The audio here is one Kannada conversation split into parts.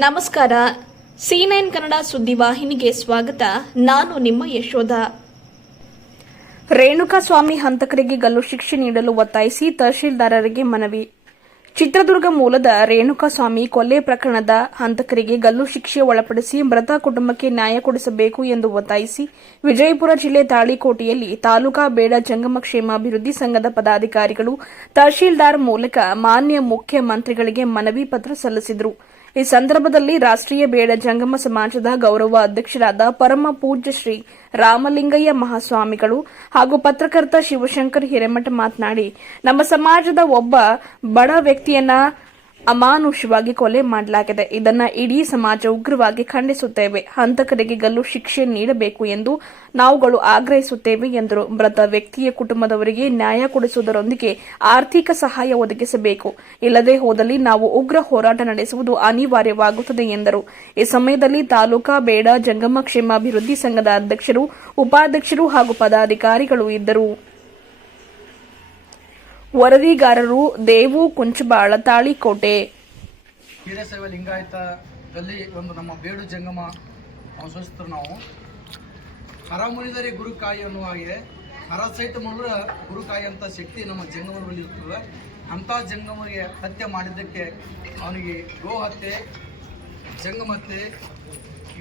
ನಮಸ್ಕಾರ. C9 ಕನ್ನಡ ಸುದ್ದಿವಾಹಿನಿಗೆ ಸ್ವಾಗತ. ನಾನು ನಿಮ್ಮ ಯಶೋಧ. ರೇಣುಕಾಸ್ವಾಮಿ ಹಂತಕರಿಗೆ ಗಲ್ಲು ಶಿಕ್ಷೆ ನೀಡಲು ಒತ್ತಾಯಿಸಿ ತಹಶೀಲ್ದಾರರಿಗೆ ಮನವಿ. ಚಿತ್ರದುರ್ಗ ಮೂಲದ ರೇಣುಕಾಸ್ವಾಮಿ ಕೊಲೆ ಪ್ರಕರಣದ ಹಂತಕರಿಗೆ ಗಲ್ಲು ಶಿಕ್ಷೆ ಒಳಪಡಿಸಿ ಮೃತ ಕುಟುಂಬಕ್ಕೆ ನ್ಯಾಯ ಕೊಡಿಸಬೇಕು ಎಂದು ಒತ್ತಾಯಿಸಿ ವಿಜಯಪುರ ಜಿಲ್ಲೆ ತಾಳಿಕೋಟೆಯಲ್ಲಿ ತಾಲೂಕಾ ಬೇಡ ಜಂಗಮ ಕ್ಷೇಮಾಭಿವೃದ್ಧಿ ಸಂಘದ ಪದಾಧಿಕಾರಿಗಳು ತಹಶೀಲ್ದಾರ್ ಮೂಲಕ ಮಾನ್ಯ ಮುಖ್ಯಮಂತ್ರಿಗಳಿಗೆ ಮನವಿ ಪತ್ರ ಸಲ್ಲಿಸಿದರು. ಈ ಸಂದರ್ಭದಲ್ಲಿ ರಾಷ್ಟ್ರೀಯ ಬೇಡ ಜಂಗಮ ಸಮಾಜದ ಗೌರವ ಅಧ್ಯಕ್ಷರಾದ ಪರಮ ಪೂಜ್ಯ ಶ್ರೀ ರಾಮಲಿಂಗಯ್ಯ ಮಹಾಸ್ವಾಮಿಗಳು ಹಾಗೂ ಪತ್ರಕರ್ತ ಶಿವಶಂಕರ್ ಹಿರೇಮಠ ಮಾತನಾಡಿ, ನಮ್ಮ ಸಮಾಜದ ಒಬ್ಬ ಬಡ ವ್ಯಕ್ತಿಯನ್ನ ಅಮಾನುಷವಾಗಿ ಕೊಲೆ ಮಾಡಲಾಗಿದೆ. ಇದನ್ನ ಇಡೀ ಸಮಾಜ ಉಗ್ರವಾಗಿ ಖಂಡಿಸುತ್ತೇವೆ. ಹಂತಕರಿಗೆ ಗಲ್ಲು ಶಿಕ್ಷೆ ನೀಡಬೇಕು ಎಂದು ನಾವುಗಳು ಆಗ್ರಹಿಸುತ್ತೇವೆ ಎಂದರು. ಮೃತ ವ್ಯಕ್ತಿಯ ಕುಟುಂಬದವರಿಗೆ ನ್ಯಾಯ ಕೊಡಿಸುವುದರೊಂದಿಗೆ ಆರ್ಥಿಕ ಸಹಾಯ ಒದಗಿಸಬೇಕು. ಇಲ್ಲದೆ ಹೋದಲ್ಲಿ ನಾವು ಉಗ್ರ ಹೋರಾಟ ನಡೆಸುವುದು ಅನಿವಾರ್ಯವಾಗುತ್ತದೆ ಎಂದರು. ಈ ಸಮಯದಲ್ಲಿ ತಾಲೂಕಾ ಬೇಡ ಜಂಗಮ ಕ್ಷೇಮಾಭಿವೃದ್ಧಿ ಸಂಘದ ಅಧ್ಯಕ್ಷರು, ಉಪಾಧ್ಯಕ್ಷರು ಹಾಗೂ ಪದಾಧಿಕಾರಿಗಳು ಇದ್ದರು. ವರದಿಗಾರರು ದೇವು ಕುಂಚಬಾಳ, ತಾಳಿಕೋಟೆ. ವೀರಶೈವ ಲಿಂಗಾಯತದಲ್ಲಿ ಒಂದು ನಮ್ಮ ಬೇಡು ಜಂಗಮ ಅನುಸರಿಸ್ತಾರೆ. ನಾವು ಹರ ಮುನಿದರೆ ಗುರುಕಾಯಿ ಅನ್ನುವ ಹಾಗೆ ಹರ ಸಹಿತ ಮುಳ್ಳ ಗುರುಕಾಯಿ ಅಂತ ಶಕ್ತಿ ನಮ್ಮ ಜಂಗಮರಲ್ಲಿ ಇರ್ತದೆ. ಅಂಥ ಜಂಗಮರಿಗೆ ಹತ್ಯೆ ಮಾಡಿದ್ದಕ್ಕೆ ಅವನಿಗೆ ಗೋ ಹತ್ಯೆ, ಜಂಗಮ ಹತ್ಯೆ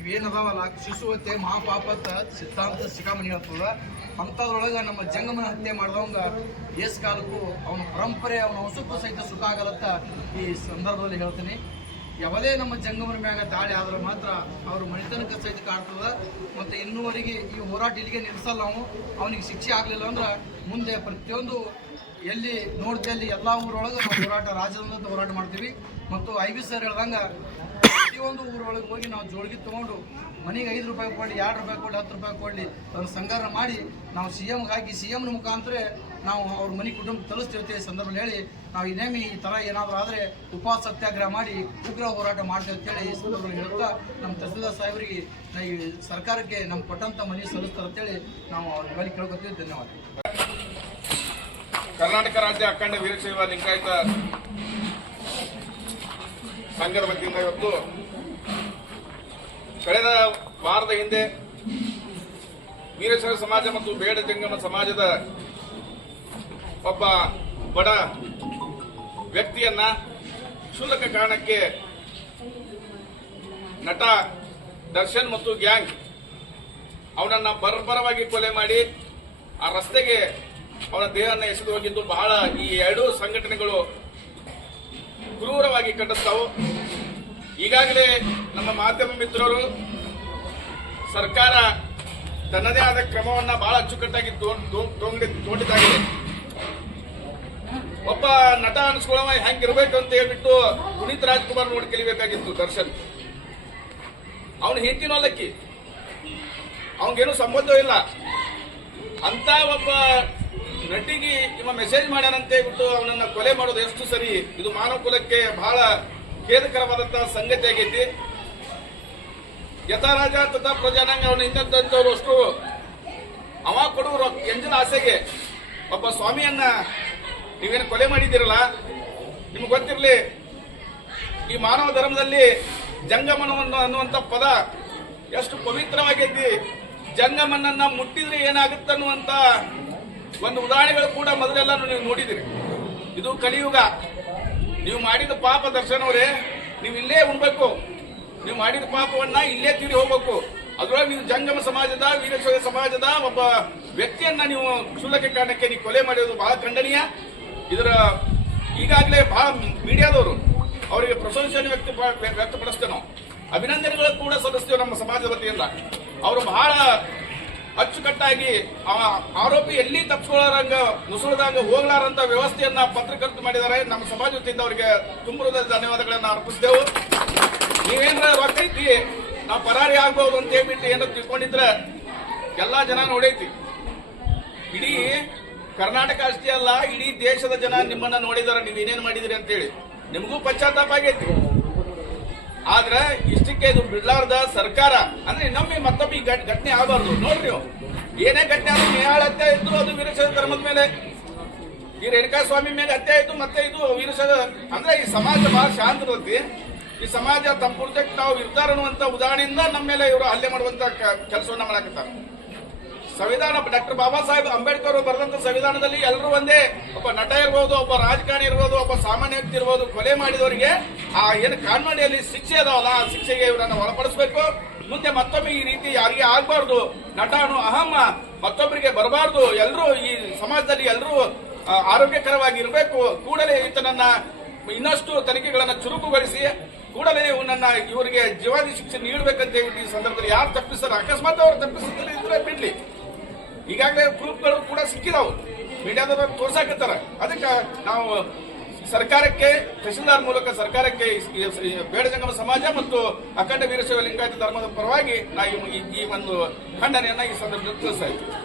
ಇವೇನದಾವಲ್ಲ, ಶಿಶು ಹತ್ಯೆ ಮಹಾಪಾಪತ್ತ ಸಿದ್ಧಾಂತ ಶಿಖಾಮಣಿ ಹೇಳ್ತದ. ಅಂಥದ್ರೊಳಗೆ ನಮ್ಮ ಜಂಗಮನ ಹತ್ಯೆ ಮಾಡಿದವಂಗ ಏಸ್ ಕಾಲಕ್ಕೂ ಅವನ ಪರಂಪರೆ ಅವನ ಹೊಸಕ್ಕೂ ಸಹಿತ ಸುಖ ಆಗಲತ್ತ ಈ ಸಂದರ್ಭದಲ್ಲಿ ಹೇಳ್ತೀನಿ. ಯಾವುದೇ ನಮ್ಮ ಜಂಗಮನ ಮ್ಯಾಗ ದಾಳಿ ಆದ್ರೆ ಮಾತ್ರ ಅವರು ಮಣಿತನಕ ಸಹಿತ ಕಾಡ್ತದ. ಮತ್ತು ಇನ್ನೂವರೆಗೆ ಈ ಹೋರಾಟ ಇಲ್ಲಿಗೆ ನಿಲ್ಲಿಸಲ್ಲ. ನಾವು ಅವನಿಗೆ ಶಿಕ್ಷೆ ಆಗಲಿಲ್ಲ ಅಂದ್ರೆ ಮುಂದೆ ಪ್ರತಿಯೊಂದು ಎಲ್ಲಿ ನೋಡ್ದಲ್ಲಿ ಎಲ್ಲ ಊರೊಳಗೆ ನಾವು ಹೋರಾಟ ರಾಜ್ಯದಂತ ಹೋರಾಟ ಮಾಡ್ತೀವಿ. ಮತ್ತು IB ಸರ್ ಹೇಳ್ದಂಗೆ ಪ್ರತಿಯೊಂದು ಊರೊಳಗೆ ಹೋಗಿ ನಾವು ಜೋಳಿಗೆ ತೊಗೊಂಡು ಮನೆಗೆ 5 ರೂಪಾಯಿ ಕೊಡಲಿ, 2 ರೂಪಾಯಿ ಕೊಡಲಿ, 10 ರೂಪಾಯಿ ಕೊಡಲಿ ಅದನ್ನು ಸಂಗ್ರಹ ಮಾಡಿ ನಾವು CMಗೆ ಹಾಕಿ CMನ ಮುಖಾಂತರ ನಾವು ಅವ್ರ ಮನೆ ಕುಟುಂಬ ತಲುಪಿಸ್ತೇವೆ ಸಂದರ್ಭದಲ್ಲಿ ಹೇಳಿ ನಾವು ಇನ್ನೇಮಿ ಈ ಥರ ಏನಾದರೂ ಆದರೆ ಉಪವಾಸ ಸತ್ಯಾಗ್ರಹ ಮಾಡಿ ಉಗ್ರ ಹೋರಾಟ ಮಾಡ್ತೇವೆ ಅಂತೇಳಿ ಈ ಸಂದರ್ಭದಲ್ಲಿ ಹೇಳ್ತಾ ನಮ್ಮ ತಹಸೀಲ್ದಾರ್ ಸಾಹೇಬರಿಗೆ ಈ ಸರ್ಕಾರಕ್ಕೆ ನಮ್ಮ ಕೊಟ್ಟಂಥ ಮನವಿ ಸಲ್ಲಿಸ್ತಾರೆ ಅಂತೇಳಿ ನಾವು ಅವ್ರ ಮೇಲೆ ಕೇಳ್ಕೊತೀವಿ. ಧನ್ಯವಾದ. ಕರ್ನಾಟಕ ರಾಜ್ಯ ಅಖಂಡ ವೀರಶೈವ ಲಿಂಗಾಯತ ಸಂಘದ ವತಿಯಿಂದ ಇವತ್ತು ಕಳೆದ ವಾರದ ಹಿಂದೆ ವೀರಶೈವ ಸಮಾಜ ಮತ್ತು ಬೇಡ ಜಂಗಮ ಸಮಾಜದ ಒಬ್ಬ ಬಡ ವ್ಯಕ್ತಿಯನ್ನ ಕ್ಷುಲ್ಲಕ ಕಾರಣಕ್ಕೆ ನಟ ದರ್ಶನ್ ಮತ್ತು ಗ್ಯಾಂಗ್ ಅವನನ್ನ ಬರ್ಬರವಾಗಿ ಕೊಲೆ ಮಾಡಿ ಆ ರಸ್ತೆಗೆ ಅವನ ದೇಹವನ್ನು ಎಸೆದು ಹೋಗಿದ್ದು ಬಹಳ ಈ ಎರಡೂ ಸಂಘಟನೆಗಳು ಕ್ರೂರವಾಗಿ ಖಂಡಿಸ್ತಾವು. ಈಗಾಗಲೇ ನಮ್ಮ ಮಾಧ್ಯಮ ಮಿತ್ರರು ಸರ್ಕಾರ ತನ್ನದೇ ಆದ ಕ್ರಮವನ್ನ ಬಹಳ ಅಚ್ಚುಕಟ್ಟಾಗಿ ತೋಡಿದಾಗಿದೆ. ಒಬ್ಬ ನಟ ಅನಿಸ್ಕೊಳ್ಳವ ಹೆಂಗಿರ್ಬೇಕು ಅಂತ ಹೇಳ್ಬಿಟ್ಟು ಪುನೀತ್ ರಾಜ್ಕುಮಾರ್ ನೋಡಿ ಕಲಿಬೇಕಾಗಿತ್ತು ದರ್ಶನ್. ಅವನು ಹೆಂಡತಿನೊಲ್ಲಕ್ಕಿ, ಅವನಿಗೇನು ಸಂಬಂಧ ಇಲ್ಲ. ಅಂತ ಒಬ್ಬ ನಟಿಗೆ ಇವ ಮೆಸೇಜ್ ಮಾಡ್ಯಾನಂತ ಹೇಳ್ಬಿಟ್ಟು ಅವನನ್ನ ಕೊಲೆ ಮಾಡೋದು ಎಷ್ಟು ಸರಿ? ಇದು ಮಾನವ ಕುಲಕ್ಕೆ ಬಹಳ ಖೇದಕರವಾದಂತಹ ಸಂಗತಿ ಆಗೈತಿ. ಯಥಾ ರಾಜ ತಥಾ ಪ್ರಜಾನಾಂಗ ಅವನ ಹಿಂದಂತವ್ರು ಅಷ್ಟು ಅವ ಕೊಡುವ ಎಂಜಿನ ಆಸೆಗೆ ಒಬ್ಬ ಸ್ವಾಮಿಯನ್ನ ನೀವೇನು ಕೊಲೆ ಮಾಡಿದ್ದೀರಲ್ಲ, ನಿಮ್ಗೆ ಗೊತ್ತಿರಲಿ ಈ ಮಾನವ ಧರ್ಮದಲ್ಲಿ ಜಂಗಮನವನ್ನು ಅನ್ನುವಂಥ ಪದ ಎಷ್ಟು ಪವಿತ್ರವಾಗೈತಿ. ಜಂಗಮನನ್ನ ಮುಟ್ಟಿದ್ರೆ ಏನಾಗುತ್ತನ್ನುವಂತ ಒಂದು ಉದಾಹರಣೆಗಳು ಕೂಡ ಮೊದಲೆಲ್ಲ ನೀವು ನೋಡಿದಿರಿ. ಇದು ಕಲಿಯುಗ. ನೀವು ಮಾಡಿದ ಪಾಪ ದರ್ಶನ್ ಅವರೇ, ನೀವು ಇಲ್ಲೇ ಉಣ್ಬೇಕು. ನೀವು ಮಾಡಿದ ಪಾಪವನ್ನ ಇಲ್ಲೇ ತೀರಿ ಹೋಗ್ಬೇಕು. ಅದ್ರೊಳಗೆ ನೀವು ಜಂಗಮ ಸಮಾಜದ ವೀರಶೈವ ಸಮಾಜದ ಒಬ್ಬ ವ್ಯಕ್ತಿಯನ್ನ ನೀವು ಕ್ಷುಲ್ಲಕ ಕಾರಣಕ್ಕೆ ನೀವು ಕೊಲೆ ಮಾಡಿರೋದು ಬಹಳ ಖಂಡನೀಯ. ಇದರ ಈಗಾಗಲೇ ಬಹಳ ಮೀಡಿಯಾದವರು ಅವರಿಗೆ ಪ್ರಶಂಸನೆ ವ್ಯಕ್ತಪಡಿಸ್ತೇವೆ. ನಾವು ಅಭಿನಂದನೆಗಳು ಕೂಡ ಸಲ್ಲಿಸ್ತೇವೆ ನಮ್ಮ ಸಮಾಜದ ವತಿಯಿಂದ. ಅವರು ಬಹಳ ಅಚ್ಚುಕಟ್ಟಾಗಿ ಆರೋಪಿ ಎಲ್ಲಿ ತಪ್ಪಿಸ್ಕೊಳ್ಳಾರಂಗ ನುಸುಳದಂಗ ಹೋಗ್ಲಾರಂತ ವ್ಯವಸ್ಥೆಯನ್ನ ಪತ್ರಕರ್ತರು ಮಾಡಿದ್ದಾರೆ. ನಮ್ಮ ಸಮಾಜ ವತಿಯಿಂದ ಅವರಿಗೆ ತುಂಬ ಧನ್ಯವಾದಗಳನ್ನ ಅರ್ಪಿಸಿದೆವು. ನೀವೇನ್ರ ರೊಕ್ಕೈತಿ ನಾವು ಪರಾರಿ ಆಗ್ಬಹುದು ಅಂತ ಹೇಳ್ಬಿಟ್ಟು ಏನಾರ ತಿಳ್ಕೊಂಡಿದ್ರೆ ಎಲ್ಲಾ ಜನ ನೋಡೈತಿ. ಇಡೀ ಕರ್ನಾಟಕ ಅಷ್ಟೇ ಅಲ್ಲ, ಇಡೀ ದೇಶದ ಜನ ನಿಮ್ಮನ್ನ ನೋಡಿದಾರೆ ನೀವೇನೇನು ಮಾಡಿದಿರಿ ಅಂತೇಳಿ. ನಿಮಗೂ ಪಶ್ಚಾತ್ತಾಪ ಆಗೈತಿ. ಆದ್ರೆ ಇಷ್ಟಕ್ಕೆ ಇದು ಬಿಡ್ಲಾರ್ದ ಸರ್ಕಾರ ಅಂದ್ರೆ ಇನ್ನೊಮ್ಮೆ ಮತ್ತೊಮ್ಮೆ ಘಟನೆ ಆಗಬಾರ್ದು. ನೋಡ್ರಿ, ಏನೇ ಘಟನೆ ಆದ್ರೂ ನೇಹಾಳ ಹತ್ಯೆ ಇದ್ದು ಅದು ವೀರಶೈವ ಧರ್ಮದ ಮೇಲೆ, ಈ ರೇಣುಕಾಸ್ವಾಮಿ ಮೇಲೆ ಹತ್ಯೆ ಆಯ್ತು, ಮತ್ತೆ ಇದು ವೀರಶೈವ ಅಂದ್ರೆ ಈ ಸಮಾಜ ಬಹಳ ಶಾಂತ ಇರ್ತೈತಿ. ಈ ಸಮಾಜ ತಮ್ಮ ಪೂರ್ತಿಗೆ ತಾವು ಇರ್ತಾರ ಅನ್ನುವಂತ ಉದಾಹರಣೆಯಿಂದ ನಮ್ಮ ಮೇಲೆ ಇವರು ಹಲ್ಲೆ ಮಾಡುವಂತ ಕೆಲಸವನ್ನ ಮಾಡಾಕತ್ತಾರೆ. ಸಂವಿಧಾನ ಡಾಕ್ಟರ್ ಬಾಬಾ ಸಾಹೇಬ್ ಅಂಬೇಡ್ಕರ್ ಬರೆದಂತ ಸಂವಿಧಾನದಲ್ಲಿ ಎಲ್ಲರೂ ಒಂದೇ. ಒಬ್ಬ ನಟ ಇರ್ಬೋದು, ಒಬ್ಬ ರಾಜಕಾರಣಿ ಇರ್ಬೋದು, ಒಬ್ಬ ಸಾಮಾನ್ಯ ವ್ಯಕ್ತಿ ಇರ್ಬೋದು, ಕೊಲೆ ಮಾಡಿದವರಿಗೆ ಆ ಏನು ಕಾನೂನಿನಲ್ಲಿ ಶಿಕ್ಷೆ ಅದಾವಲ್ಲ ಆ ಶಿಕ್ಷೆಗೆ ಇವರನ್ನು ಒಳಪಡಿಸಬೇಕು. ಮುಂದೆ ಮತ್ತೊಮ್ಮೆ ಈ ರೀತಿ ಯಾರಿಗೆ ಆಗಬಾರ್ದು, ನಟ ಅನ್ನೋ ಅಹಮ್ಮ ಮತ್ತೊಬ್ಬರಿಗೆ ಬರಬಾರ್ದು. ಎಲ್ಲರೂ ಈ ಸಮಾಜದಲ್ಲಿ ಎಲ್ಲರೂ ಆರೋಗ್ಯಕರವಾಗಿ ಇರಬೇಕು. ಕೂಡಲೇ ಈತನನ್ನ ಇನ್ನಷ್ಟು ತನಿಖೆಗಳನ್ನು ಚುರುಕುಗೊಳಿಸಿ ಕೂಡಲೇ ಇವನನ್ನ ಇವರಿಗೆ ಜೀವಾದಿ ಶಿಕ್ಷೆ ನೀಡಬೇಕಂತ ಹೇಳಿ ಈ ಸಂದರ್ಭದಲ್ಲಿ ಯಾರು ತಪ್ಪಿಸ್ತಾರೆ, ಅಕಸ್ಮಾತ್ ಅವರು ತಪ್ಪಿಸಿದ್ರೆ ಇದ್ರೆ ಬಿಡ್ಲಿ. ಈಗಾಗಲೇ ಪ್ರೂಫ್ಗಳು ಕೂಡ ಸಿಕ್ಕಿದಾವು, ಮೀಡಿಯಾದವರು ತೋರ್ಸಾಕತ್ತಾರ. ಅದಕ್ಕೆ ನಾವು ಸರ್ಕಾರಕ್ಕೆ, ತಹಶೀಲ್ದಾರ್ ಮೂಲಕ ಸರ್ಕಾರಕ್ಕೆ ಬೇಡ ಜಂಗಮ ಸಮಾಜ ಮತ್ತು ಅಖಂಡ ವೀರಶೈವ ಲಿಂಗಾಯತ ಧರ್ಮದ ಪರವಾಗಿ ನಾವು ಈ ಒಂದು ಖಂಡನೆಯನ್ನ ಈ ಸಂದರ್ಭದಲ್ಲಿ ತಿಳಿಸ್ತಾ ಇದ್ದೀವಿ.